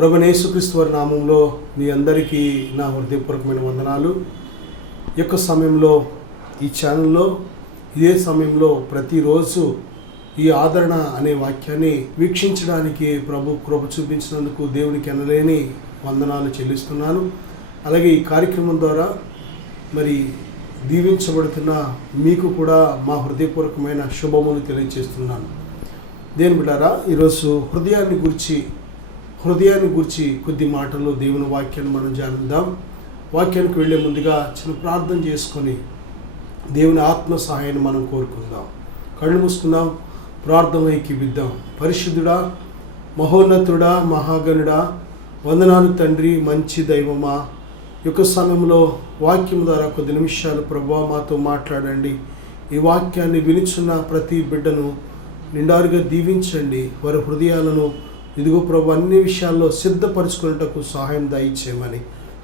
ప్రభువైన యేసుక్రీస్తు వారి నామంలో మీ అందరికీ నా హృదయపూర్వకమైన వందనాలు. ఈ యొక్క సమయంలో ఈ ఛానల్లో ఇదే సమయంలో ప్రతిరోజు ఈ ఆదరణ అనే వాక్యాన్ని వీక్షించడానికి ప్రభు కృప చూపించినందుకు దేవునికి ఎనలేని వందనాలు చెల్లిస్తున్నాను. అలాగే ఈ కార్యక్రమం ద్వారా మరి దీవించబడుతున్న మీకు కూడా మా హృదయపూర్వకమైన శుభములు తెలియజేస్తున్నాను. దేని బిడ్డారా, ఈరోజు హృదయాన్ని గురించి కొద్ది మాటల్లో దేవుని వాక్యాన్ని మనం ధ్యానిద్దాం. వాక్యానికి వెళ్ళే ముందుగా చిన్న ప్రార్థన చేసుకొని దేవుని ఆత్మ సహాయాన్ని మనం కోరుకుందాం. కళ్ళు మూసుకుందాం, ప్రార్థన ఏకీవిద్దాం. పరిశుద్ధుడా, మహోన్నతుడా, మహాగణుడా, వందనాలు తండ్రి, మంచి దైవమా, యొక్క సమయంలో వాక్యం ద్వారా కొద్ది నిమిషాలు ప్రభువా మాతో మాట్లాడండి. ఈ వాక్యాన్ని వినిచున్న ప్రతి బిడ్డను నిండారుగా దీవించండి. వారి హృదయాలను ఇదిగో ప్రభు అన్ని విషయాల్లో సిద్ధపరచుకున్నటకు సహాయం దయచేయమని,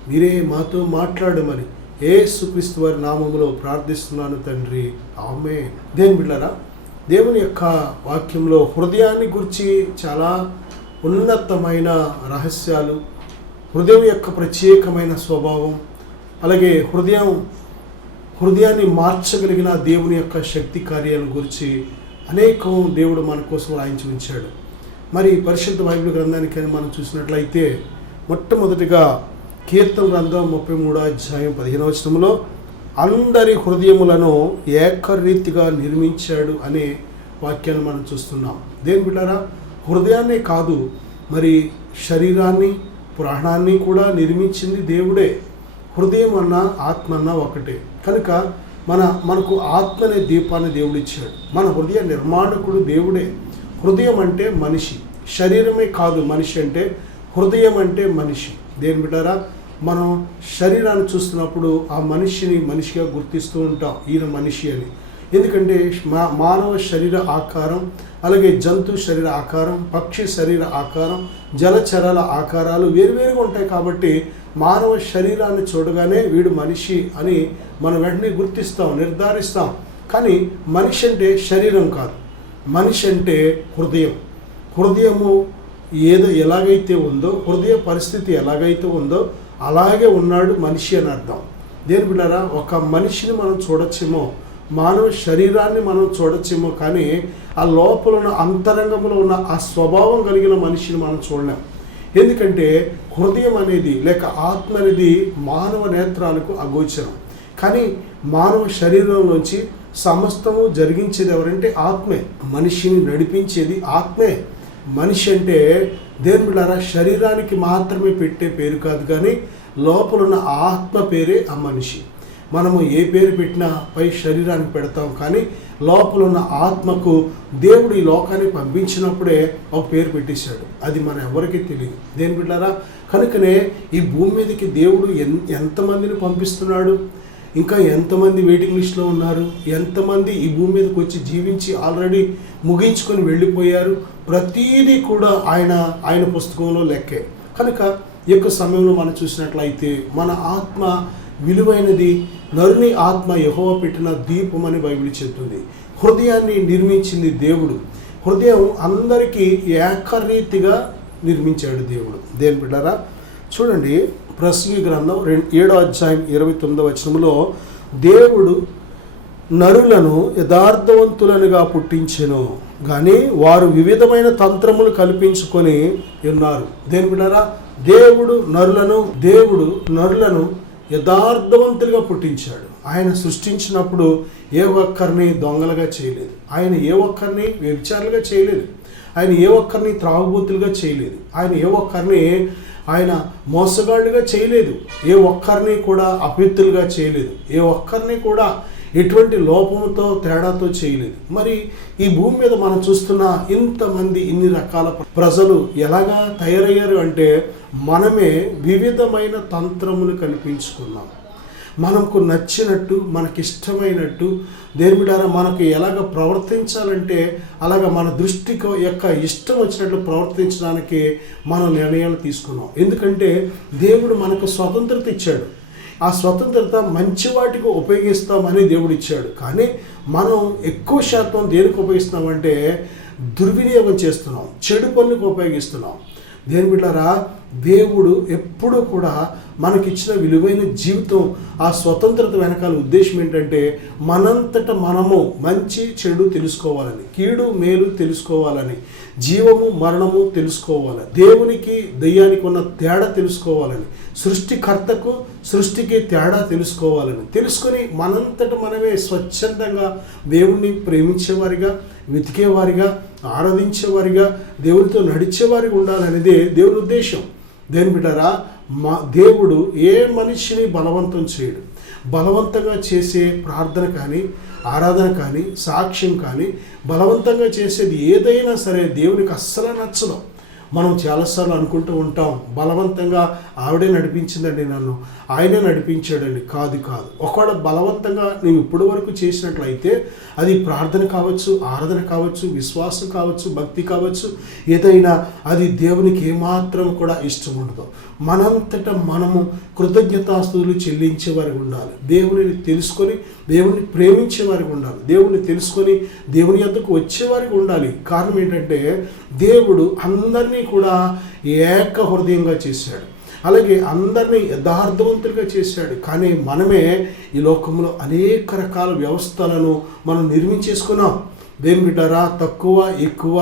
మీరే మాతో మాట్లాడమని యేసుక్రీస్తు వారి నామములో ప్రార్థిస్తున్నాను తండ్రి, ఆమేన్. దేని బిడ్డలారా, దేవుని యొక్క వాక్యంలో హృదయాన్ని గురించి చాలా ఉన్నతమైన రహస్యాలు, హృదయం యొక్క ప్రత్యేకమైన స్వభావం, అలాగే హృదయాన్ని మార్చగలిగిన దేవుని యొక్క శక్తి కార్యాల గురించి అనేకం దేవుడు మన కోసం రాయించి ఉంచాడు. మరి పరిశుద్ధ బైబిల్ గ్రంథానికి మనం చూసినట్లయితే మొట్టమొదటిగా కీర్తన గ్రంథం 33వ అధ్యాయం 15వ వచనంలో అందరి హృదయములను ఏకరీతిగా నిర్మించాడు అనే వాక్యాన్ని మనం చూస్తున్నాం. దేని బిడ్డారా, హృదయాన్నే కాదు మరి శరీరాన్ని, ప్రాణాన్ని కూడా నిర్మించింది దేవుడే. హృదయం అన్నా ఆత్మ అన్నా ఒకటే. కనుక మనకు ఆత్మ అనే దీపాన్ని దేవుడు ఇచ్చాడు. మన హృదయ నిర్మాణకుడు దేవుడే. హృదయం అంటే మనిషి, శరీరమే కాదు మనిషి అంటే, హృదయం అంటే మనిషి. దేని బిడ్డారా, మనం శరీరాన్ని చూస్తున్నప్పుడు ఆ మనిషిని మనిషిగా గుర్తిస్తూ ఉంటాం, ఈయన మనిషి అని. ఎందుకంటే మానవ శరీర ఆకారం, అలాగే జంతు శరీర ఆకారం, పక్షి శరీర ఆకారం, జలచరాల ఆకారాలు వేరువేరుగా ఉంటాయి. కాబట్టి మానవ శరీరాన్ని చూడగానే వీడు మనిషి అని మనం వెంటనే గుర్తిస్తాం, నిర్ధారిస్తాం. కానీ మనిషి అంటే శరీరం కాదు, మనిషి అంటే హృదయము ఎలాగైతే ఉందో, హృదయ పరిస్థితి ఎలాగైతే ఉందో అలాగే ఉన్నాడు మనిషి అని అర్థం. దేని బిడ్డారా, ఒక మనిషిని మనం చూడొచ్చేమో, మానవ శరీరాన్ని మనం చూడొచ్చేమో, కానీ ఆ లోపల ఉన్న అంతరంగంలో ఉన్న ఆ స్వభావం కలిగిన మనిషిని మనం చూడలేం. ఎందుకంటే హృదయం అనేది లేక ఆత్మ అనేది మానవ నేత్రాలకు అగోచరం. కానీ మానవ శరీరంలోంచి సమస్తము జరిగించేది ఎవరంటే ఆత్మే. మనిషిని నడిపించేది ఆత్మే. మనిషి అంటే దేని బిడ్డారా, శరీరానికి మాత్రమే పెట్టే పేరు కాదు, కానీ లోపలున్న ఆత్మ పేరే ఆ మనిషి. మనము ఏ పేరు పెట్టినా పై శరీరానికి పెడతాం, కానీ లోపలున్న ఆత్మకు దేవుడు ఈ లోకాన్ని పంపించినప్పుడే ఒక పేరు పెట్టేశాడు. అది మన ఎవరికీ తెలియదు. దేని బిడ్డారా, కనుకనే ఈ భూమి మీదకి దేవుడు ఎంతమందిని పంపిస్తున్నాడు, ఇంకా ఎంతమంది వెయిటింగ్ లిస్ట్లో ఉన్నారు, ఎంతమంది ఈ భూమి మీదకి వచ్చి జీవించి ఆల్రెడీ ముగించుకొని వెళ్ళిపోయారు, ప్రతీదీ కూడా ఆయన పుస్తకంలో లెక్కే. కనుక ఈ యొక్క సమయంలో మనం చూసినట్లయితే మన ఆత్మ విలువైనది. నరుని ఆత్మ యెహోవా పెట్టిన దీపం అని బైబిల్ చెప్తుంది. హృదయాన్ని నిర్మించింది దేవుడు. హృదయం అందరికీ ఏకరీతిగా నిర్మించాడు దేవుడు. దేని బిడ్డారా, చూడండి ప్రసంగి గ్రంథం 7వ అధ్యాయం 29వ వచనంలో, దేవుడు నరులను యథార్థవంతులనుగా పుట్టించెను, కానీ వారు వివిధమైన తంత్రములు కల్పించుకొని ఉన్నారు. దేని బిడ్డారా, దేవుడు నరులను యథార్థవంతులుగా పుట్టించాడు. ఆయన సృష్టించినప్పుడు ఏ ఒక్కరిని దొంగలుగా చేయలేదు, ఆయన ఏ ఒక్కరిని వ్యభిచారులుగా చేయలేదు, ఆయన ఏ ఒక్కరిని త్రాగుబోతులుగా చేయలేదు, ఆయన ఏ ఒక్కరిని మోసగాళ్ళుగా చేయలేదు, ఏ ఒక్కరిని కూడా అపవిత్రులుగా చేయలేదు, ఏ ఒక్కరిని కూడా ఎటువంటి లోపంతో తేడాతో చేయలేదు. మరి ఈ భూమి మీద మనం చూస్తున్న ఇంతమంది ఇన్ని రకాల ప్రజలు ఎలాగా తయారయ్యారు అంటే, మనమే వివిధమైన తంత్రములు కల్పించుకున్నాం. మనకు నచ్చినట్టు, మనకిష్టమైనట్టు, దేని బిడ్డారా, మనకు ఎలాగ ప్రవర్తించాలంటే అలాగ మన దృష్టికి యొక్క ఇష్టం వచ్చినట్లు ప్రవర్తించడానికి మనం నిర్ణయాలు తీసుకున్నాం. ఎందుకంటే దేవుడు మనకు స్వతంత్రత ఇచ్చాడు. ఆ స్వతంత్రత మంచి వాటికి ఉపయోగిస్తామని దేవుడు ఇచ్చాడు. కానీ మనం ఎక్కువ శాతం దేనికి ఉపయోగిస్తున్నామంటే దుర్వినియోగం చేస్తున్నాం, చెడు పనులకు ఉపయోగిస్తున్నాం. దేని బిడ్డారా, దేవుడు ఎప్పుడూ కూడా మనకిచ్చిన విలువైన జీవితం, ఆ స్వతంత్రత వెనకాల ఉద్దేశం ఏంటంటే మనంతట మనము మంచి చెడు తెలుసుకోవాలని, కీడు మేలు తెలుసుకోవాలని, జీవము మరణము తెలుసుకోవాలి, దేవునికి దెయ్యానికి ఉన్న తేడా తెలుసుకోవాలని, సృష్టికర్తకు సృష్టికి తేడా తెలుసుకోవాలని తెలుసుకొని మనంతట మనమే స్వచ్ఛందంగా దేవుణ్ణి ప్రేమించేవారిగా, వెతికేవారిగా, ఆరాధించేవారిగా, దేవునితో నడిచేవారిగా ఉండాలనేదే దేవుని ఉద్దేశం. దేని బిడ్డారా, దేవుడు ఏ మనిషిని బలవంతం చేయడు. బలవంతంగా చేసే ప్రార్థన కానీ, ఆరాధన కానీ, సాక్ష్యం కానీ, బలవంతంగా చేసేది ఏదైనా సరే దేవునికి అస్సలు నచ్చదు. మనం చాలాసార్లు అనుకుంటూ ఉంటాం, బలవంతంగా ఆవిడే నడిపించిందండి నన్ను, ఆయనే నడిపించాడండి. కాదు. ఒకవేళ బలవంతంగా నువ్వు ఇప్పటి వరకు చేసినట్లయితే అది ప్రార్థన కావచ్చు, ఆరాధన కావచ్చు, విశ్వాసం కావచ్చు, భక్తి కావచ్చు, ఏదైనా అది దేవునికి ఏమాత్రం కూడా ఇష్టం ఉండదు. మనంతటా మనము కృతజ్ఞతాస్తుతులు చెల్లించేవారికి ఉండాలి. దేవుని తెలుసుకొని దేవుని ప్రేమించేవారికి ఉండాలి. దేవుని తెలుసుకొని దేవుని యొద్దకు వచ్చేవారికి ఉండాలి. కారణం ఏంటంటే దేవుడు అందరినీ కూడా ఏక హృదయంగా చేశాడు, అలాగే అందరినీ యథార్థవంతులుగా చేశాడు. కానీ మనమే ఈ లోకంలో అనేక రకాల వ్యవస్థలను మనం నిర్మించేసుకున్నాం. దేని బిడ్డారా, తక్కువ ఎక్కువ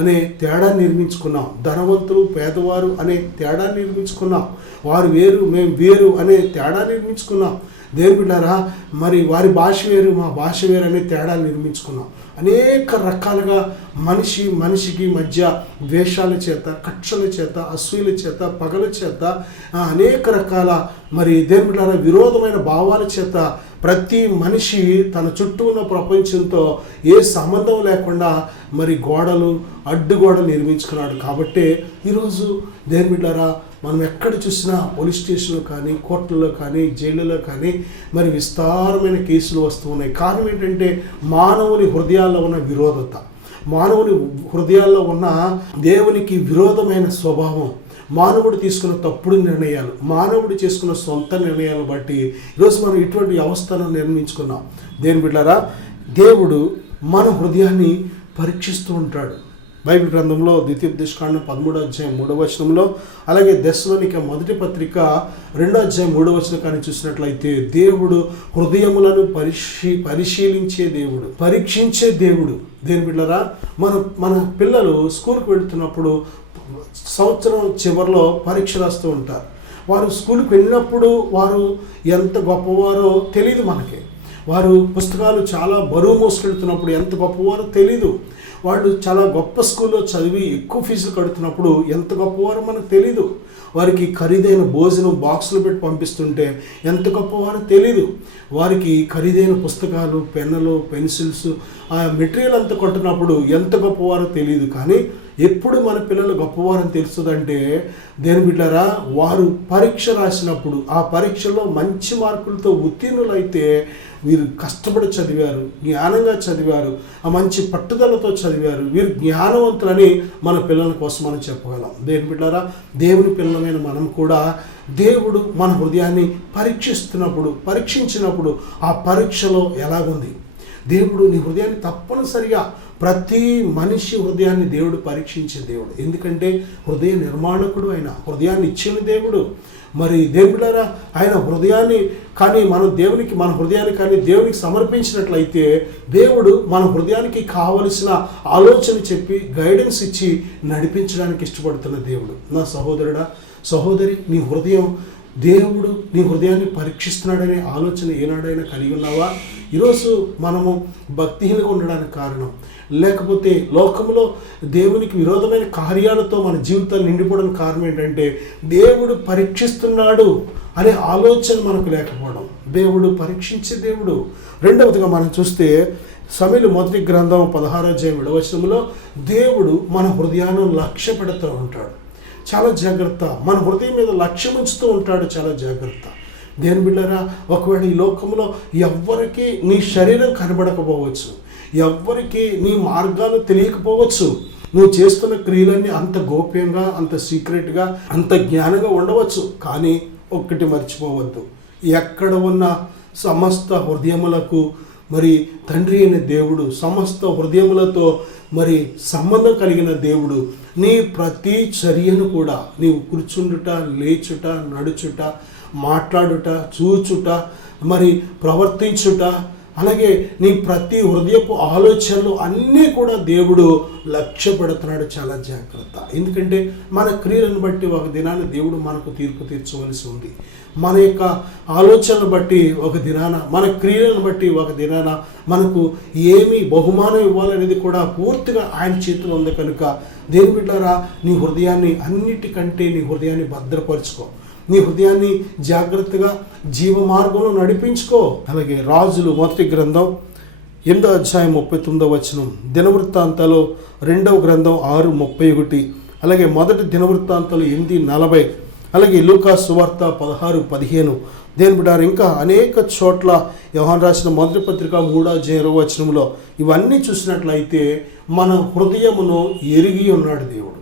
అనే తేడా నిర్మించుకున్నాం. ధనవంతులు పేదవారు అనే తేడా నిర్మించుకున్నాం. వారు వేరు మేము వేరు అనే తేడా నిర్మించుకున్నాం. దేని బిడ్డారా, మరి వారి భాష వేరు మా భాష వేరు అనే తేడా నిర్మించుకున్నాం. అనేక రకాలుగా మనిషికి మధ్య ద్వేషాల చేత, కక్షల చేత, అసూయల చేత, పగల చేత, అనేక రకాల మరి దేని బిడ్డారా విరోధమైన భావాల చేత ప్రతి మనిషి తన చుట్టూ ఉన్న ప్రపంచంతో ఏ సంబంధం లేకుండా మరి అడ్డుగోడలు నిర్మించుకున్నాడు. కాబట్టి ఈరోజు దేని బిడ్డారా మనం ఎక్కడ చూసినా పోలీస్ స్టేషన్లో కానీ, కోర్టుల్లో కానీ, జైళ్ళలో కానీ మరి విస్తారమైన కేసులు వస్తూ ఉన్నాయి. కారణం ఏంటంటే మానవుని హృదయాల్లో ఉన్న విరోధత, మానవుని హృదయాల్లో ఉన్న దేవునికి విరోధమైన స్వభావం, మానవుడు తీసుకున్న తప్పుడు నిర్ణయాలు, మానవుడు చేసుకున్న సొంత నిర్ణయాలను బట్టి ఈరోజు మనం ఇటువంటి వ్యవస్థను నిర్మించుకున్నాం. దేని బిడ్డారా, దేవుడు మన హృదయాన్ని పరీక్షిస్తూ ఉంటాడు. బైబిల్ గ్రంథంలో ద్వితీయోపదేశకాండం 13వ అధ్యాయం 3వ వచనంలో, అలాగే దెస్సలోనిక మొదటి పత్రిక 2వ అధ్యాయం 3వ వచనం కానీ చూసినట్లయితే దేవుడు హృదయములను పరిశీలించే దేవుడు, పరీక్షించే దేవుడు. దేని బిడ్డలారా, మన పిల్లలు స్కూల్కి వెళుతున్నప్పుడు సంవత్సరం చివరిలో పరీక్ష రాస్తూ ఉంటారు. వారు స్కూల్కి వెళ్ళినప్పుడు వారు ఎంత గొప్పవారో తెలియదు మనకి. వారు పుస్తకాలు చాలా బరువు మోసుకెళ్తున్నప్పుడు ఎంత గొప్పవారో తెలీదు. వాళ్ళు చాలా గొప్ప స్కూల్లో చదివి ఎక్కువ ఫీజులు కడుతున్నప్పుడు ఎంత గొప్పవారో మనకు తెలీదు. వారికి ఖరీదైన భోజనం బాక్సులు పెట్టి పంపిస్తుంటే ఎంత గొప్పవారో తెలీదు. వారికి ఖరీదైన పుస్తకాలు, పెన్నులు, పెన్సిల్స్, ఆ మెటీరియల్ అంతా కొంటున్నప్పుడు ఎంత గొప్పవారో తెలియదు. కానీ ఎప్పుడు మన పిల్లలు గొప్పవారని తెలుస్తుందంటే దేని బిడ్డారా, వారు పరీక్ష రాసినప్పుడు ఆ పరీక్షలో మంచి మార్కులతో ఉత్తీర్ణులైతే వీరు కష్టపడి చదివారు, జ్ఞానంగా చదివారు, ఆ మంచి పట్టుదలతో చదివారు, వీరు జ్ఞానవంతులని మన పిల్లల కోసం మనం చెప్పగలం. దేని బిడ్డారా, దేవుని పిల్లలమైన మనం కూడా దేవుడు మన హృదయాన్ని పరీక్షించినప్పుడు ఆ పరీక్షలో ఎలాగుంది, దేవుడు నీ హృదయాన్ని తప్పనిసరిగా ప్రతి మనిషి హృదయాన్ని దేవుడు పరీక్షించే దేవుడు. ఎందుకంటే హృదయ నిర్మాణకుడు ఆయన, హృదయాన్ని ఇచ్చిన దేవుడు. మరి దేవుడారా, ఆయన హృదయాన్ని కానీ మన హృదయాన్ని కానీ దేవునికి సమర్పించినట్లయితే దేవుడు మన హృదయానికి కావలసిన ఆలోచన చెప్పి గైడెన్స్ ఇచ్చి నడిపించడానికి ఇష్టపడుతున్న దేవుడు. నా సహోదరుడా, సహోదరి, దేవుడు నీ హృదయాన్ని పరీక్షిస్తున్నాడనే ఆలోచన ఏనాడైనా కలిగి ఉన్నావా? ఈరోజు మనము భక్తిహీనంగా ఉండడానికి కారణం, లేకపోతే లోకంలో దేవునికి విరోధమైన కార్యాలతో మన జీవితాన్ని నిండిపోవడానికి కారణం ఏంటంటే దేవుడు పరీక్షిస్తున్నాడు అనే ఆలోచన మనకు లేకపోవడం. దేవుడు పరీక్షించే దేవుడు. రెండవదిగా మనం చూస్తే సమూయేలు మొదటి గ్రంథం 16వ అధ్యాయం 7వ వచనంలో దేవుడు మన హృదయాన్ని లక్ష్య పెడుతూ ఉంటాడు. చాలా జాగ్రత్త. మన హృదయం మీద లక్ష్యం ఉంచుతూ ఉంటాడు. చాలా జాగ్రత్త. దేని బిడ్డరా, ఒకవేళ ఈ లోకంలో ఎవ్వరికి నీ శరీరం కనబడకపోవచ్చు, ఎవ్వరికి నీ మార్గాలు తెలియకపోవచ్చు, నువ్వు చేస్తున్న క్రియలన్నీ అంత గోప్యంగా, అంత సీక్రెట్గా, అంత జ్ఞానంగా ఉండవచ్చు. కానీ ఒక్కటి మర్చిపోవద్దు, ఎక్కడ ఉన్న సమస్త హృదయములకు మరి తండ్రి అయిన దేవుడు, సమస్త హృదయములతో మరి సంబంధం కలిగిన దేవుడు నీ ప్రతి చర్యను కూడా నీవు కూర్చుండుట, లేచుట, నడుచుట, మాట్లాడుట, చూచుట, మరి ప్రవర్తించుట, అలాగే నీ ప్రతి హృదయపు ఆలోచనలు అన్నీ కూడా దేవుడు లక్ష్య పెడుతున్నాడు. చాలా జాగ్రత్త. ఎందుకంటే మన క్రియలను బట్టి ఒక దినాన దేవుడు మనకు తీర్పు తీర్చవలసి ఉంది. మన యొక్క ఆలోచనలు బట్టి ఒక దినాన, మన క్రియలను బట్టి ఒక దినాన మనకు ఏమి బహుమానం ఇవ్వాలనేది కూడా పూర్తిగా ఆయన చేతిలో ఉంది. కనుక దేవుని బిడ్డలారా, నీ హృదయాన్ని అన్నిటికంటే నీ హృదయాన్ని భద్రపరుచుకో. నీ హృదయాన్ని జాగ్రత్తగా జీవ మార్గంలో నడిపించుకో. అలాగే రాజులు మొదటి గ్రంథం 8వ అధ్యాయం 39వ వచనం, దినవృత్తాంతాలు 2వ గ్రంథం 6:31, అలాగే మొదటి దినవృత్తాంతాలు 8:40, అలాగే లూకా సువార్త 16:15. దేని బిడ్డారు ఇంకా అనేక చోట్ల యోహాను రాసిన మొదటి పత్రిక 3వ అధ్యాయం 20వ వచనంలో ఇవన్నీ చూసినట్లయితే మన హృదయమును ఎరిగి ఉన్నాడు దేవుడు.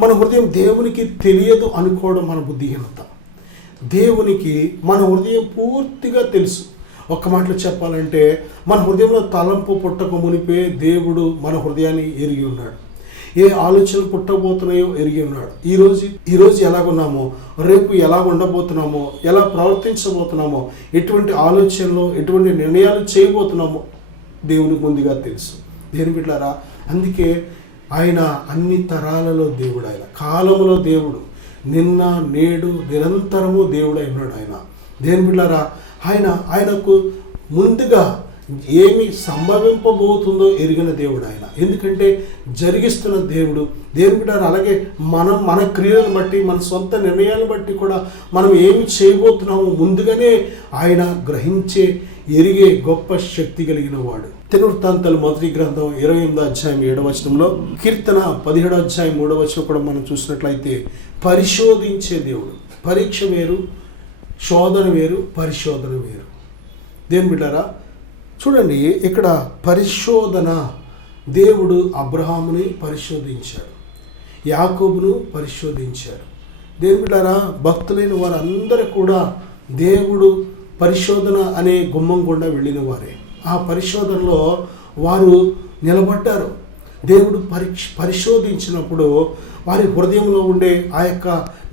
మన హృదయం దేవునికి తెలియదు అనుకోవడం మన బుద్ధిహీనత. దేవునికి మన హృదయం పూర్తిగా తెలుసు. ఒక్క మాటలో చెప్పాలంటే మన హృదయంలో తలంపు పుట్టక మునిపే దేవుడు మన హృదయాన్ని ఎరిగి ఉన్నాడు. ఏ ఆలోచనలు పుట్టబోతున్నాయో ఎరిగి ఉన్నాడు. ఈరోజు ఎలాగున్నామో, రేపు ఎలా ఉండబోతున్నామో, ఎలా ప్రవర్తించబోతున్నామో, ఎటువంటి ఆలోచనలు, ఎటువంటి నిర్ణయాలు చేయబోతున్నామో దేవునికి ముందుగా తెలుసు. దేని బిడ్డలారా, అందుకే ఆయన అన్ని తరాలలో దేవుడు, ఆయన కాలములో దేవుడు, నిన్న నేడు నిరంతరము దేవుడు అయినాడు ఆయన. దేని బిడ్డలారా, ఆయనకు ముందుగా ఏమి సంభవింపబోతుందో ఎరిగిన దేవుడు ఆయన. ఎందుకంటే జరిగిస్తున్న దేవుడు. దేని బిడ్డలారా, అలాగే మన క్రియలను బట్టి, మన సొంత నిర్ణయాలను బట్టి కూడా మనం ఏమి చేయబోతున్నామో ముందుగానే ఆయన గ్రహించే, ఎరిగే గొప్ప శక్తి కలిగిన వాడు. దినవృత్తాంతాలు మొదటి గ్రంథం 28వ అధ్యాయం 7వ వచనంలో, కీర్తన 17వ అధ్యాయం 3వ వచనం కూడా మనం చూసినట్లయితే పరిశోధించే దేవుడు. పరీక్ష వేరు, శోధన వేరు, పరిశోధన వేరు. దేని బిడ్డారా, చూడండి ఇక్కడ పరిశోధన. దేవుడు అబ్రహాముని పరిశోధించాడు, యాకోబును పరిశోధించాడు. దేని బిడ్డారా, భక్తులైన వారందరూ కూడా దేవుడు పరిశోధన అనే గుమ్మం గుండా వెళ్ళిన వారే. ఆ పరిశోధనలో వారు నిలబడ్డారు. దేవుడు పరిశోధించినప్పుడు వారి హృదయంలో ఉండే ఆ యొక్క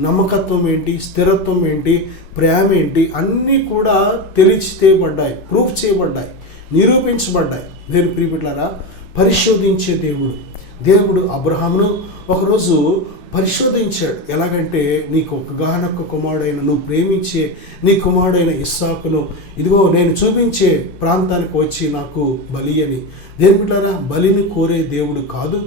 నమ్మకత్వం ఏంటి, స్థిరత్వం ఏంటి, ప్రేమ ఏంటి, అన్నీ కూడా తెలియచేయబడ్డాయి, ప్రూఫ్ చేయబడ్డాయి, నిరూపించబడ్డాయి. దేని ప్రియబిడ్డలారా, పరిశోధించే దేవుడు అబ్రహామును ఒకరోజు పరిశోధించాడు. ఎలాగంటే, నీకు ఒక్కగానొక్క కుమారుడైన, నువ్వు ప్రేమించే నీ కుమారుడైన ఇస్సాకును ఇదిగో నేను చూపించే ప్రాంతానికి వచ్చి నాకు బలి అని. దేని బిడ్డలారా, బలిని కోరే దేవుడు కాదు,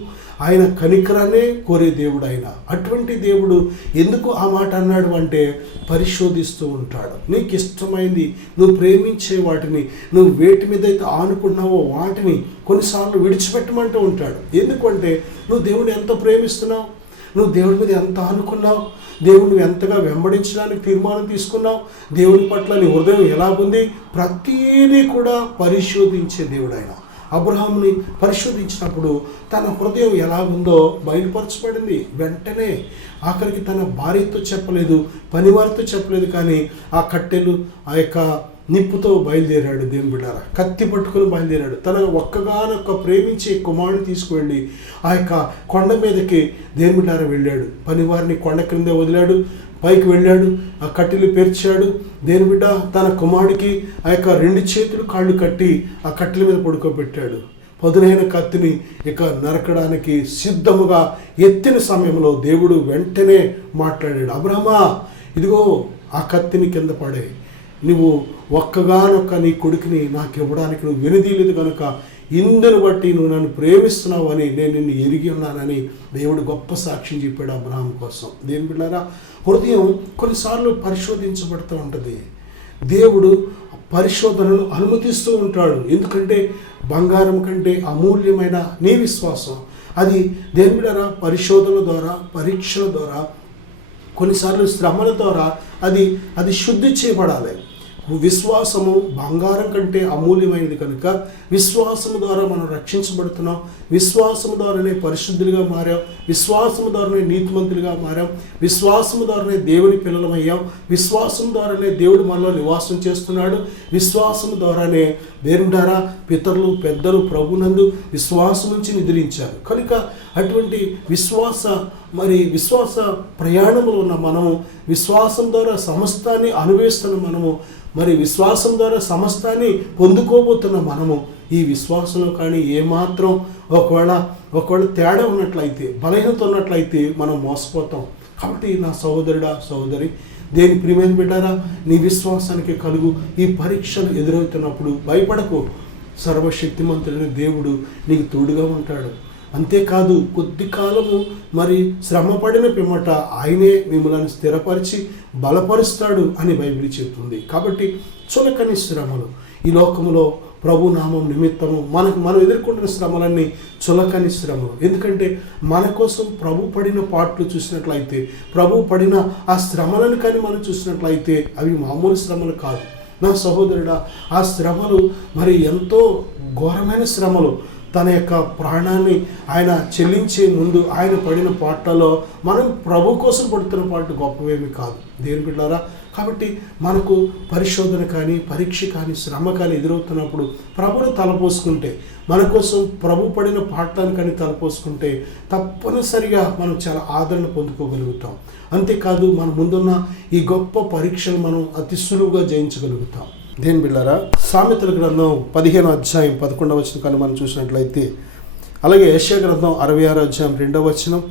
ఆయన కనికరాన్నే కోరే దేవుడు ఆయన. అటువంటి దేవుడు ఎందుకు ఆ మాట అన్నాడు అంటే, పరిశోధిస్తూ ఉంటాడు. నీకు ఇష్టమైంది, నువ్వు ప్రేమించే వాటిని, నువ్వు వేటి మీద అయితే ఆనుకున్నావో వాటిని కొన్నిసార్లు విడిచిపెట్టమంటూ ఉంటాడు. ఎందుకంటే నువ్వు దేవుడిని ఎంత ప్రేమిస్తున్నావు, నువ్వు దేవుడి మీద ఎంత ఆనుకున్నావు, దేవుడిని ఎంతగా వెంబడించడానికి తీర్మానం తీసుకున్నావు, దేవుని పట్ల నీ హృదయం ఎలా ఉంది, ప్రతీదీ కూడా పరిశోధించే దేవుడు ఆయన. అబ్రహాముని పరిశోధించినప్పుడు తన హృదయం ఎలా ఉందో బయలుపరచబడింది. వెంటనే ఆఖరికి తన భార్యతో చెప్పలేదు, పనివారితో చెప్పలేదు, కానీ ఆ కట్టెలు ఆ యొక్క నిప్పుతో బయలుదేరాడు. దేవుని బిడ్డారా, కత్తి పట్టుకొని బయలుదేరాడు. తన ఒక్కగానొక్క ప్రేమించే కుమారుని తీసుకువెళ్ళి ఆ యొక్క కొండ మీదకి దేవుని బిడ్డారా వెళ్ళాడు. పనివారిని కొండ క్రిందే వదిలాడు, పైకి వెళ్ళాడు, ఆ కట్టెలు పేర్చాడు. దేని బిడ్డ తన కుమారుడికి ఆ యొక్క 2 చేతులు కాళ్ళు కట్టి ఆ కట్టెల మీద పడుకోబెట్టాడు. పదునైన కత్తిని ఇక నరకడానికి సిద్ధముగా ఎత్తిన సమయంలో దేవుడు వెంటనే మాట్లాడాడు. అబ్రహమా, ఇదిగో ఆ కత్తిని కింద పడే, నువ్వు ఒక్కగానొక్క నీ కొడుకుని నాకు ఇవ్వడానికి నువ్వు వెనుదీయలేదు కనుక ఇందును బట్టి నువ్వు నన్ను ప్రేమిస్తున్నావు అని నేను నిన్ను ఎరిగి ఉన్నానని దేవుడు గొప్ప సాక్ష్యం చెప్పాడు అబ్రహాం కోసం. దేని బిడ్డారా, హృదయం కొన్నిసార్లు పరిశోధించబడుతూ ఉంటుంది. దేవుడు పరిశోధనను అనుమతిస్తూ ఉంటాడు. ఎందుకంటే బంగారం కంటే అమూల్యమైన నీ విశ్వాసం అది దేని బిడ్డారా, పరిశోధన ద్వారా, పరీక్షల ద్వారా, కొన్నిసార్లు శ్రమల ద్వారా అది శుద్ధి చేయబడాలి. విశ్వాసము బంగారం కంటే అమూల్యమైనది కనుక విశ్వాసము ద్వారా మనం రక్షించబడుతున్నాం. విశ్వాసము ద్వారానే పరిశుద్ధులుగా మారాం. విశ్వాసము ద్వారానే నీతిమంతులుగా మారాం. విశ్వాసము ద్వారానే దేవుని పిల్లలమయ్యాం. విశ్వాసం ద్వారానే దేవుడు మనలో నివాసం చేస్తున్నాడు. విశ్వాసము ద్వారానే దేవుడారా పితరులు పెద్దలు ప్రభునందు విశ్వాసం నుంచి నిద్రించారు. కనుక అటువంటి విశ్వాస ప్రయాణంలో ఉన్న మనము, విశ్వాసం ద్వారా సమస్తాన్ని అనుభవిస్తున్న మనము, విశ్వాసం ద్వారా సమస్తాన్ని పొందుకోబోతున్న మనము, ఈ విశ్వాసంలో కానీ ఏమాత్రం ఒకవేళ తేడా ఉన్నట్లయితే, బలహీనత ఉన్నట్లయితే మనం మోసపోతాం. కాబట్టి నా సహోదరుడా సహోదరి, దేని ప్రియమైన బిడ్డారా, నీ విశ్వాసానికి కలుగు. ఈ పరీక్షలు ఎదురవుతున్నప్పుడు భయపడకు. సర్వశక్తిమంతుడైన దేవుడు నీకు తోడుగా ఉంటాడు. అంతేకాదు కొద్ది కాలము శ్రమపడిన పిమ్మట ఆయనే మిమ్మల్ని స్థిరపరిచి బలపరుస్తాడు అని బైబిల్ చెప్తుంది. కాబట్టి చులకని శ్రమలు ఈ లోకములో ప్రభు నామం నిమిత్తము మనం ఎదుర్కొంటున్న శ్రమలన్నీ చులకని శ్రమలు. ఎందుకంటే మన కోసం ప్రభు పడిన పాటలు చూసినట్లయితే, ప్రభు పడిన ఆ శ్రమలను కానీ మనం చూసినట్లయితే అవి మామూలు శ్రమలు కాదు. నా సహోదరుడా, ఆ శ్రమలు ఎంతో ఘోరమైన శ్రమలు. తన యొక్క ప్రాణాన్ని ఆయన చెల్లించే ముందు ఆయన పడిన పాటలలో మనం ప్రభు కోసం పడుతున్న పాటలు గొప్పవేమి కాదు దేవుని బిడ్డలారా. కాబట్టి మనకు పరిశోధన కానీ పరీక్ష కానీ శ్రమ కానీ ఎదురవుతున్నప్పుడు ప్రభును తలపోసుకుంటే, మన కోసం ప్రభు పడిన పాటలను కానీ తలపోసుకుంటే తప్పనిసరిగా మనం చాలా ఆదరణ పొందుకోగలుగుతాం. అంతేకాదు మన ముందున్న ఈ గొప్ప పరీక్షలు మనం అతి సులువుగా జయించగలుగుతాం. దేని బిళ్ళారా, సామెతల గ్రంథం 15వ అధ్యాయం 11వ వచనం కానీ మనం చూసినట్లయితే, అలాగే యెషయా గ్రంథం 66వ అధ్యాయం 2వ వచనం,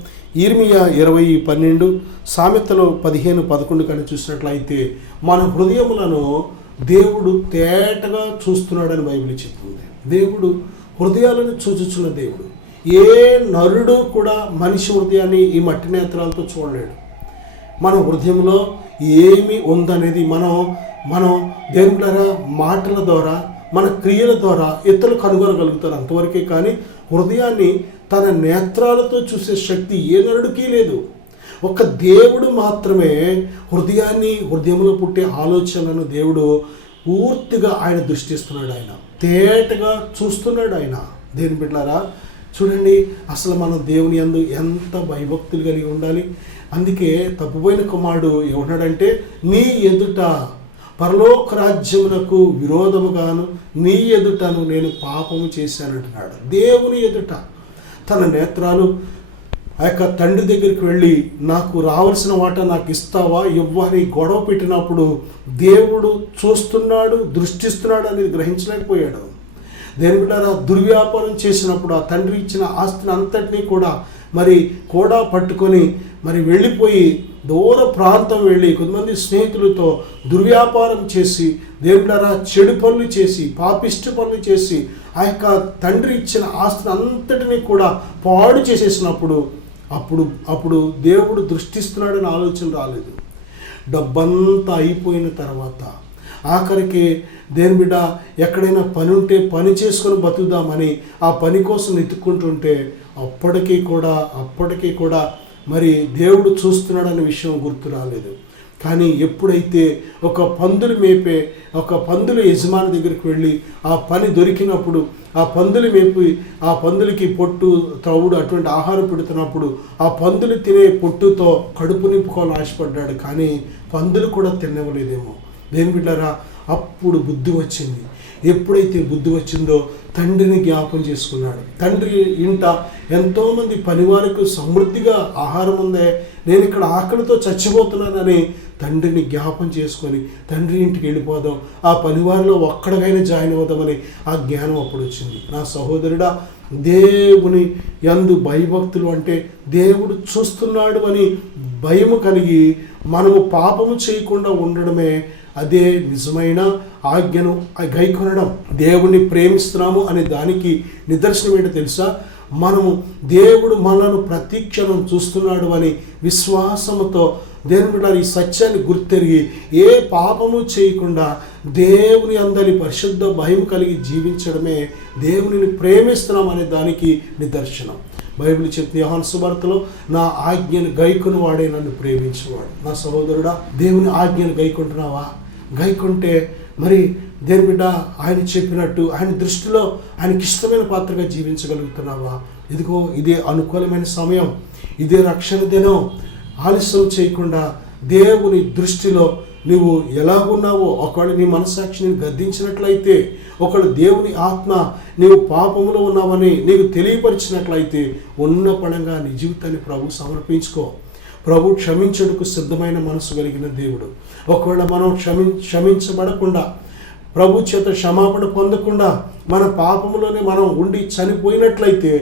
ఇర్మియా 20:12, సామెతలు 15:11 కానీ చూసినట్లయితే మన హృదయములను దేవుడు తేటగా చూస్తున్నాడని బైబిల్ చెప్తుంది. దేవుడు హృదయాలను చూచుచున్న దేవుడు. ఏ నరుడు కూడా మనిషి హృదయాన్ని ఈ మట్టి నేత్రాలతో చూడలేడు. మన హృదయంలో ఏమి ఉందనేది మనం దేవుళ్ళ మాటల ద్వారా, మన క్రియల ద్వారా ఇతరులు కనుగొనగలుగుతారు అంతవరకే. కానీ హృదయాన్ని తన నేత్రాలతో చూసే శక్తి ఏ నరుడికి లేదు. ఒక దేవుడు మాత్రమే హృదయంలో పుట్టే ఆలోచనలను దేవుడు పూర్తిగా ఆయన దృష్టిస్తున్నాడు. ఆయన తేటగా చూస్తున్నాడు. ఆయన దేని బిడ్డలారా చూడండి, అసలు మనం దేవుని యందు ఎంత భయభక్తులు కలిగి ఉండాలి. అందుకే తప్పుపోయిన కుమారుడు ఏమన్నాడంటే, నీ ఎదుట పరలోక రాజ్యమునకు విరోధముగాను నీ ఎదుటను నేను పాపము చేశానంటున్నాడు. దేవుని ఎదుట తన నేత్రాలు ఆ యొక్క తండ్రి దగ్గరికి వెళ్ళి, నాకు రావాల్సిన వాట నాకు ఇస్తావా ఇవ్వని గొడవ పెట్టినప్పుడు దేవుడు చూస్తున్నాడు, దృష్టిస్తున్నాడు అనేది గ్రహించలేకపోయాడు. దేని బిడ్డారా, దుర్వ్యాపారం చేసినప్పుడు ఆ తండ్రి ఇచ్చిన ఆస్తిని అంతటినీ కూడా పట్టుకొని వెళ్ళిపోయి దూర ప్రాంతం వెళ్ళి కొంతమంది స్నేహితులతో దుర్వ్యాపారం చేసి, దేవుడారా చెడు పనులు చేసి, పాపిష్టి పనులు చేసి ఆ యొక్క తండ్రి ఇచ్చిన ఆస్తిని అంతటినీ కూడా పాడు చేసేసినప్పుడు అప్పుడు దేవుడు దృష్టిస్తున్నాడని ఆలోచన రాలేదు. డబ్బంతా అయిపోయిన తర్వాత ఆఖరికి దేని బిడ్డ ఎక్కడైనా పని ఉంటే పని చేసుకొని బతుకుదామని ఆ పని కోసం వెతుక్కుంటుంటే అప్పటికీ కూడా దేవుడు చూస్తున్నాడనే విషయం గుర్తు రాలేదు. కానీ ఎప్పుడైతే ఒక పందుల యజమాని దగ్గరికి వెళ్ళి ఆ పని దొరికినప్పుడు ఆ పందులు మేపి ఆ పందులకి పొట్టు తవుడు అటువంటి ఆహారం పెడుతున్నప్పుడు ఆ పందులు తినే పొట్టుతో కడుపు నింపుకోవాలని ఆశపడ్డాడు. కానీ పందులు కూడా తినవలేదేమో. దేని బిడ్డారా, అప్పుడు బుద్ధి వచ్చింది. ఎప్పుడైతే బుద్ధి వచ్చిందో తండ్రిని జ్ఞాపకం చేసుకున్నాడు. తండ్రి ఇంట ఎంతోమంది పనివారికి సమృద్ధిగా ఆహారం ఉందే, నేను ఇక్కడ ఆకలితో చచ్చిపోతున్నానని తండ్రిని జ్ఞాపకం చేసుకొని తండ్రి ఇంటికి వెళ్ళిపోదాం, ఆ పనివారిలో ఒక్కడికైనా జాయిన్ అవుదామని ఆ జ్ఞానం అప్పుడు వచ్చింది. నా సహోదరుడా, దేవుని యందు భయభక్తులు అంటే దేవుడు చూస్తున్నాడు అని భయము కలిగి మనము పాపము చేయకుండా ఉండడమే అదే నిజమైన ఆజ్ఞను గైకొనడం. దేవుణ్ణి ప్రేమిస్తున్నాము అనే దానికి నిదర్శనం ఏంటో తెలుసా? మనము దేవుడు మనను ప్రతిక్షణం చూస్తున్నాడు అని విశ్వాసముతో దేవుడు ఈ సత్యాన్ని గుర్తెరిగి ఏ పాపము చేయకుండా దేవుని అందరి పరిశుద్ధ భయం కలిగి జీవించడమే దేవునిని ప్రేమిస్తున్నాం అనే దానికి నిదర్శనం. బైబిల్ చెప్తుంది యోహాను సువార్తలో, నా ఆజ్ఞను గైకొని వాడే నన్ను ప్రేమించేవాడు. నా సహోదరుడా, దేవుని ఆజ్ఞను గైకుంటున్నావా? గైకుంటే మరి దేని బిడ్డ ఆయన చెప్పినట్టు ఆయన దృష్టిలో ఆయనకి ఇష్టమైన పాత్రగా జీవించగలుగుతున్నావా? ఇదిగో ఇదే అనుకూలమైన సమయం, ఇదే రక్షణ దినం. ఆలస్యం చేయకుండా దేవుని దృష్టిలో నువ్వు ఎలాగున్నావో, ఒకవేళ నీ మనస్సాక్షిని గద్దించినట్లయితే, ఒకవేళ దేవుని ఆత్మ నీవు పాపములో ఉన్నావని నీకు తెలియపరిచినట్లయితే ఉన్న పడంగా నీ జీవితాన్ని ప్రభు సమర్పించుకో. ప్రభు క్షమించడానికి సిద్ధమైన మనసు కలిగిన దేవుడు. ఒకవేళ మనం క్షమించబడకుండా, ప్రభు చేత క్షమాపణ పొందకుండా మన పాపములోనే మనం ఉండి చనిపోయినట్లయితే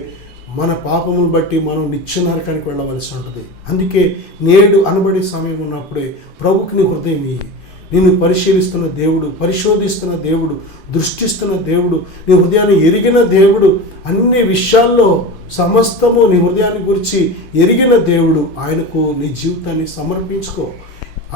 మన పాపములు బట్టి మనం నిత్య నరకానికి వెళ్ళవలసి ఉంటుంది. అందుకే నేడు అనబడే సమయం ఉన్నప్పుడే ప్రభుకి నీ హృదయం ఇయ్యి. నిన్ను పరిశీలిస్తున్న దేవుడు, పరిశోధిస్తున్న దేవుడు, దృష్టిస్తున్న దేవుడు, నీ హృదయాన్ని ఎరిగిన దేవుడు, అన్ని విషయాల్లో సమస్తము నీ హృదయాన్ని గురించి ఎరిగిన దేవుడు. ఆయనకు నీ జీవితాన్ని సమర్పించుకో.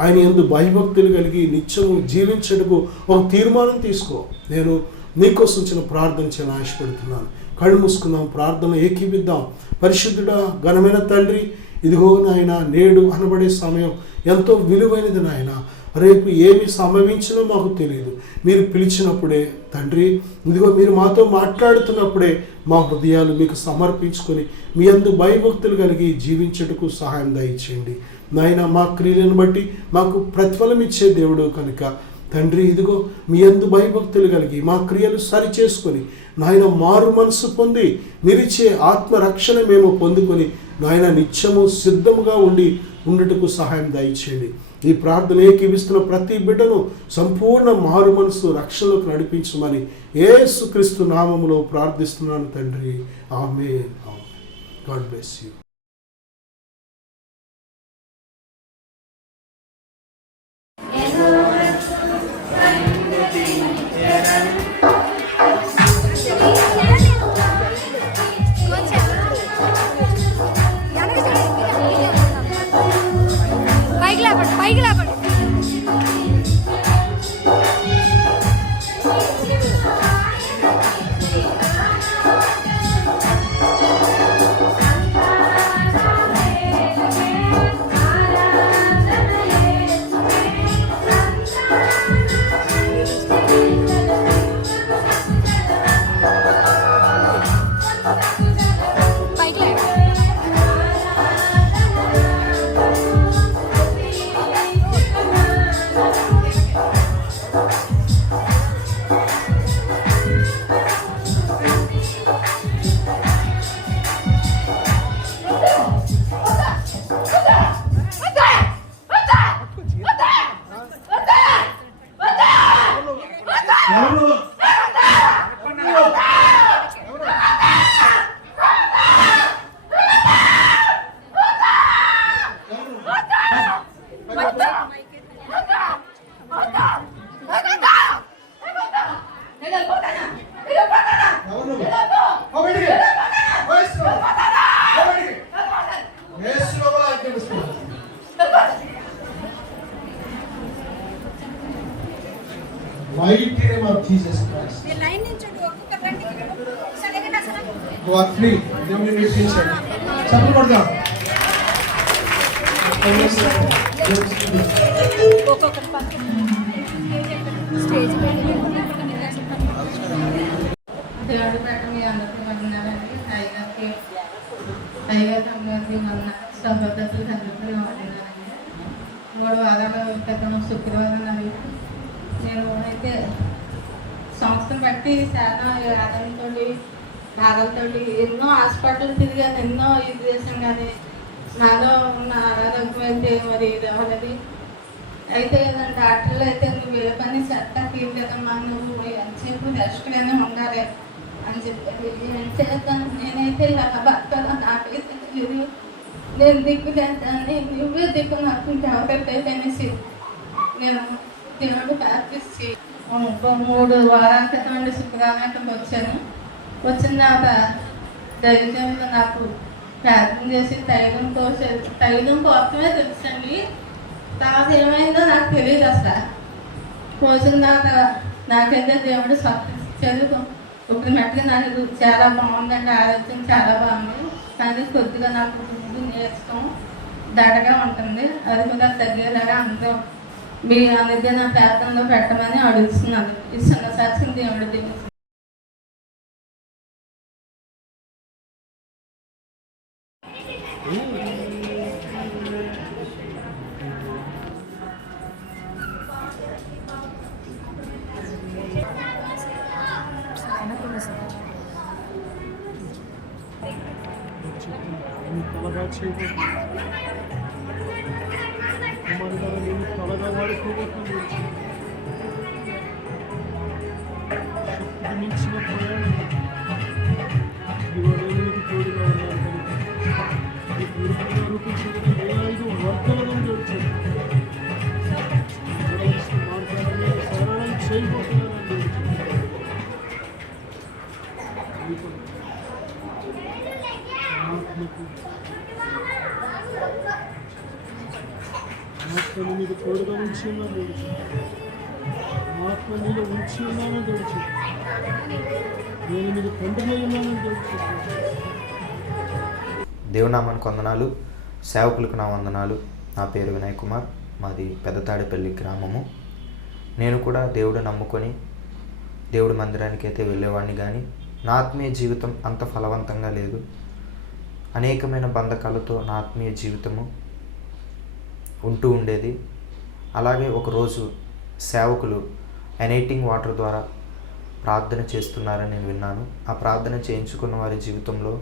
ఆయన యందు భయభక్తులు కలిగి నిత్యము జీవించటకు ఒక తీర్మానం తీసుకో. నేను నీకోసం చిన్న ప్రార్థన చేయాలని ఆశపడుతున్నాను. కళ్ళు మూసుకుందాం, ప్రార్థన ఏకీపిద్దాం. పరిశుద్ధుడా, ఘనమైన తండ్రి, ఇదిగో నాయన నేడు అనబడే సమయం ఎంతో విలువైనది నాయన. రేపు ఏమి సంభవించినో మాకు తెలియదు. మీరు పిలిచినప్పుడే తండ్రి, ఇదిగో మీరు మాతో మాట్లాడుతున్నప్పుడే మా హృదయాలు మీకు సమర్పించుకొని మీ అందు భయభక్తులు కలిగి జీవించటకు సహాయం దయచేయండి నాయన. మా క్రియలను బట్టి మాకు ప్రతిఫలం ఇచ్చే దేవుడు కనుక తండ్రి, ఇదిగో మీ యందు భయభక్తులు కలిగి మా క్రియలు సరిచేసుకొని నాయన మారు మనసు పొంది నిలిచే ఆత్మరక్షణ మేము పొందుకొని నాయన నిత్యము సిద్ధముగా ఉండుటకు సహాయం దయచేయండి. ఈ ప్రార్థన ఏకీవిస్తున్న ప్రతి బిడ్డను సంపూర్ణ మారు మనసు రక్షణలోకి నడిపించమని యేసుక్రీస్తు నామములో ప్రార్థిస్తున్నాను తండ్రి. ఆమేన్. God bless you. పైకి లేపండి. Mighty name of Jesus Christ. You are free. Support them. దేవుడు పెట్ట మీ అందరికీ వందనాలండి. అయ్యగారు అందరికీ సభ్యతలు అందరికీ వందనాలండి. 3 వారాల క్రితం శుక్రవారం నాడు నేను అయితే సంస్థను బట్టి చాలా ఆదాయంతో బాధలతో ఎన్నో హాస్పిటల్ తిరిగాను, ఎన్నో ఇది చేశాను. కానీ నాలో ఉన్న ఆరోగ్యం అయితే మరి ఇది అవ్వలేదు. అయితే డాక్టర్లు అయితే నువ్వు ఏ పని చెత్త తీయలేదమ్మా, నువ్వు ఎంతసేపు రెస్ట్గానే ఉండాలి అని చెప్పారు. ఏం చేద్దాం, నేనైతే ఎలా బతకాలో నాకైతే తెలియదు. నేను దిక్కు చేద్దాన్ని, నువ్వే దిక్కు నాకు ఎవరికైతే అనేసి నేను దేవుడు ప్రార్థించి 3 వారాల క్రితం నుండి శుక్రవారం వచ్చాను. వచ్చిన తర్వాత దైవజనులు నాకు ప్రార్థన చేసి తైలం కోసమే తెలుసండి. తర్వాత ఏమైందో నాకు తెలియదు అసలు. పోసిన తర్వాత నాకైతే దేవుడు చదువు ఇప్పుడు మట్టుగా నాకు చాలా బాగుందండి, ఆరోగ్యం చాలా బాగుంది. కానీ కొద్దిగా నాకు నీరసం దడగా ఉంటుంది, అది కూడా తగ్గేలాగా అందరూ మీ అనేది నా ప్రార్థనలో పెట్టమని అడుగుతున్నాను. ఈ చిన్న సాక్షిని దేవుడు దీవించు. తలగా చేయబోతుంది నేను తలగా వాడుకోబోతుంది శక్తికి మించిన ప్రయాణం ఇవాళ నీకు తోడుగా ఉన్నాను కనుక ఈ పూర్తిగా రూపించబడిన 5 వర్గాల నుండి వచ్చాను మార్గాన్ని సరళం చేయబోతున్నాను ఆత్మను మీద తోడుగా ఉంచి ఉన్నాను ఆత్మ మీద ఉంచి ఉన్నానని తెలుసు నేను మీద తండ్రిలో ఉన్నానని తెలుసు. దేవునామానికి వందనాలు, సేవకులకు నా వందనాలు. నా పేరు వినయ్ కుమార్, మాది పెద్దతాడేపల్లి గ్రామము. నేను కూడా దేవుడు నమ్ముకొని దేవుడి మందిరానికి అయితే వెళ్ళేవాడిని, కానీ నా ఆత్మీయ జీవితం అంత ఫలవంతంగా లేదు. అనేకమైన బంధకాలతో నా ఆత్మీయ జీవితము ఉంటూ ఉండేది. అలాగే ఒకరోజు సేవకులు ఎనైటింగ్ వాటర్ ద్వారా ప్రార్థన చేస్తున్నారని నేను విన్నాను. ఆ ప్రార్థన చేయించుకున్న వారి జీవితంలో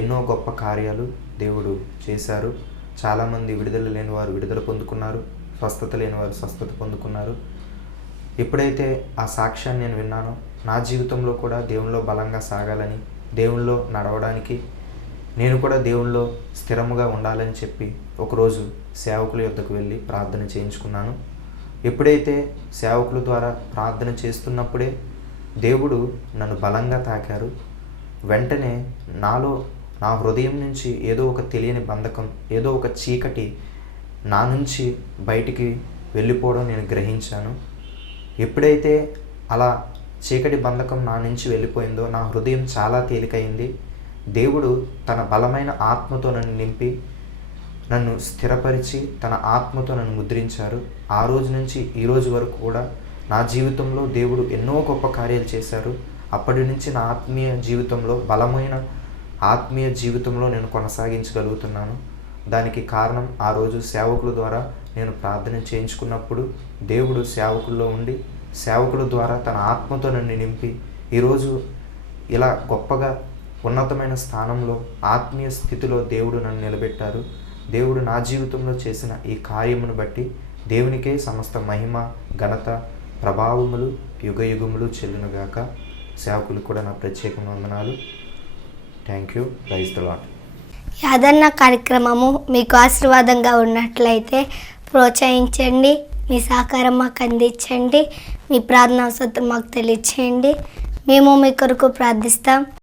ఎన్నో గొప్ప కార్యాలు దేవుడు చేశారు. చాలామంది విడుదల లేని వారు విడుదల పొందుకున్నారు, స్వస్థత లేని వారు స్వస్థత పొందుకున్నారు. ఎప్పుడైతే ఆ సాక్ష్యాన్ని నేను విన్నానో నా జీవితంలో కూడా దేవునిలో బలంగా సాగాలని, దేవునిలో నడవడానికి, నేను కూడా దేవునిలో స్థిరముగా ఉండాలని చెప్పి ఒకరోజు సేవకుల యొద్దకు వెళ్ళి ప్రార్థన చేయించుకున్నాను. ఎప్పుడైతే సేవకుల ద్వారా ప్రార్థన చేస్తున్నప్పుడే దేవుడు నన్ను బలంగా తాకారు. వెంటనే నా హృదయం నుంచి ఏదో ఒక తెలియని బంధకం, ఏదో ఒక చీకటి నా నుంచి బయటికి వెళ్ళిపోవడం నేను గ్రహించాను. ఎప్పుడైతే అలా చీకటి బంధకం నా నుంచి వెళ్ళిపోయిందో నా హృదయం చాలా తేలికైంది. దేవుడు తన బలమైన ఆత్మతో నన్ను నింపి నన్ను స్థిరపరిచి తన ఆత్మతో నన్ను ముద్రించారు. ఆ రోజు నుంచి ఈ రోజు వరకు కూడా నా జీవితంలో దేవుడు ఎన్నో గొప్ప కార్యాలు చేశారు. అప్పటి నుంచి నా ఆత్మీయ జీవితంలో బలమైన ఆత్మీయ జీవితంలో నేను కొనసాగించగలుగుతున్నాను. దానికి కారణం ఆ రోజు సేవకుల ద్వారా నేను ప్రార్థన చేయించుకున్నప్పుడు దేవుడు సేవకుల్లో ఉండి సేవకుల ద్వారా తన ఆత్మతో నన్ను నింపి ఈరోజు ఇలా గొప్పగా ఉన్నతమైన స్థానంలో ఆత్మీయ స్థితిలో దేవుడు నన్ను నిలబెట్టారు. దేవుడు నా జీవితంలో చేసిన ఈ కార్యమును బట్టి దేవునికే సమస్త మహిమ, ఘనత, ప్రభావములు యుగయుగములు చెల్లునుగాక. సేవకులకు కూడా నా ప్రత్యేకమైన వందనాలు. Thank you. Praise the lord. Yadanna కార్యక్రమము మీకు ఆశీర్వాదంగా ఉన్నట్లయితే ప్రోత్సహించండి, మీ సహకారం మాకు అందించండి, మీ ప్రార్థన అవసరం మాకు తెలియచేయండి. మేము మీ కొరకు ప్రార్థిస్తాం.